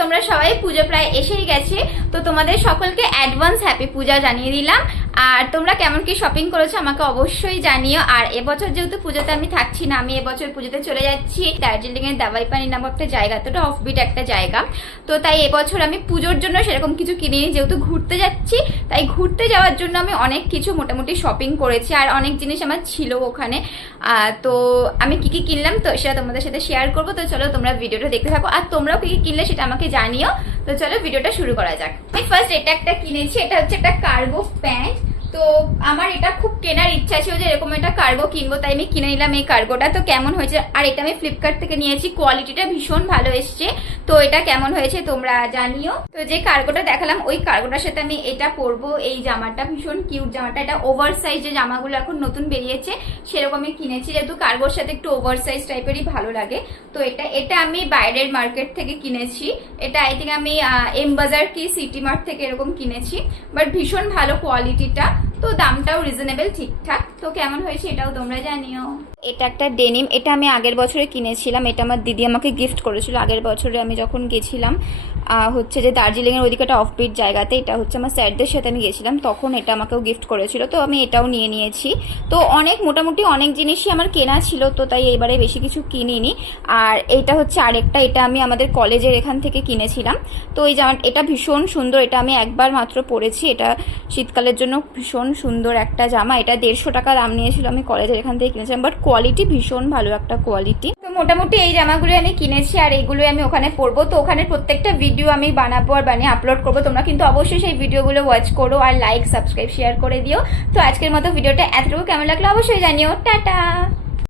তোমরা সবাই পুজো প্রায় এসেই গেছে, তো তোমাদের সকলকে অ্যাডভান্স হ্যাপি পূজা জানিয়ে দিলাম। আর তোমরা কেমন কি শপিং করেছো আমাকে অবশ্যই জানিও। আর এবছর যেহেতু পুজোতে আমি থাকছি না, আমি এবছর পুজোতে চলে যাচ্ছি দার্জিলিং এর দাবাইপানি নামক একটা জায়গা, তো ওটা অফবিট একটা জায়গা। তো তাই এবছর আমি পুজোর জন্য সেরকম কিছু কিনিনি, যেহেতু ঘুরতে যাচ্ছি তাই ঘুরতে যাওয়ার জন্য আমি অনেক কিছু মোটামুটি শপিং করেছি আর অনেক জিনিস আমার ছিল ওখানে। তো আমি কি কি কিনলাম তো সেটা তোমাদের সাথে শেয়ার করবো। তো চলো তোমরা ভিডিওটা দেখতে থাকো, আর তোমরাও কি কি কিনলে সেটা আমাকে জানিও। তো চলো ভিডিওটা শুরু করা যাক। আমি ফার্স্ট এটা একটা কিনেছি, এটা হচ্ছে একটা কার্গো প্যান্ট। তো আমার এটা খুব কেনার ইচ্ছা ছিল যে এরকম একটা কার্গো কিনবো, তাই আমি কিনে নিলাম এই কার্গোটা। তো কেমন হয়েছে, আর এটা আমি ফ্লিপকার্ট থেকে নিয়েছি, কোয়ালিটিটা ভীষণ ভালো এসছে। তো এটা কেমন হয়েছে তোমরা জানিও। তো যে কার্গোটা দেখালাম ওই কার্গোটার সাথে আমি এটা পরবো, এই জামাটা ভীষণ কিউট জামাটা। এটা ওভার সাইজ যে জামাগুলো এখন নতুন বেরিয়েছে সেরকমই কিনেছি, যেহেতু কার্গোর সাথে একটু ওভার সাইজ টাইপেরই ভালো লাগে। তো এটা আমি বাইরের মার্কেট থেকে কিনেছি, এটা আই থিঙ্ক আমি এম বাজার কি সিটি মার্ট থেকে এরকম কিনেছি, বাট ভীষণ ভালো কোয়ালিটিটা। তো দামটাও রিজনেবল ঠিকঠাক। তো কেমন হয়েছে এটাও তোমরা জানিও। এটা একটা ডেনিম, এটা আমি আগের বছরে কিনেছিলাম, এটা আমার দিদি আমাকে গিফট করেছিল আগের বছরে আমি যখন গেছিলাম হচ্ছে যে দার্জিলিংয়ের ওইদিকে একটা অফবিট জায়গাতে। এটা হচ্ছে আমার স্যারদের সাথে আমি গেছিলাম, তখন এটা আমাকেও গিফট করেছিল, তো আমি এটাও নিয়ে নিয়েছি। তো মোটামুটি অনেক জিনিসই আমার কেনা ছিল, তো তাই এবারে বেশি কিছু কিনিনি। আর এইটা হচ্ছে আরেকটা, এটা আমি আমাদের কলেজের এখান থেকে কিনেছিলাম। তো এই জামা এটা ভীষণ সুন্দর, এটা আমি একবার মাত্র পরেছি, এটা শীতকালের জন্য ভীষণ সুন্দর একটা জামা। এটা 150 টাকা দাম নিয়েছিল, আমি কলেজের এখান থেকে কিনেছিলাম, বাট কোয়ালিটি ভীষণ ভালো একটা কোয়ালিটি। তো মোটামুটি এই জামাগুলো আমি কিনেছি আর এইগুলো আমি ওখানে পরবো। তো ওখানে প্রত্যেকটা ভিডিও আমি বানাবো আর বানিয়ে আপলোড করবো, তোমরা কিন্তু অবশ্যই সেই ভিডিওগুলো ওয়াচ করো আর লাইক সাবস্ক্রাইব শেয়ার করে দিও। তো আজকের মতো ভিডিওটা এতটুকু, কেমন লাগলো অবশ্যই জানিও। টাটা।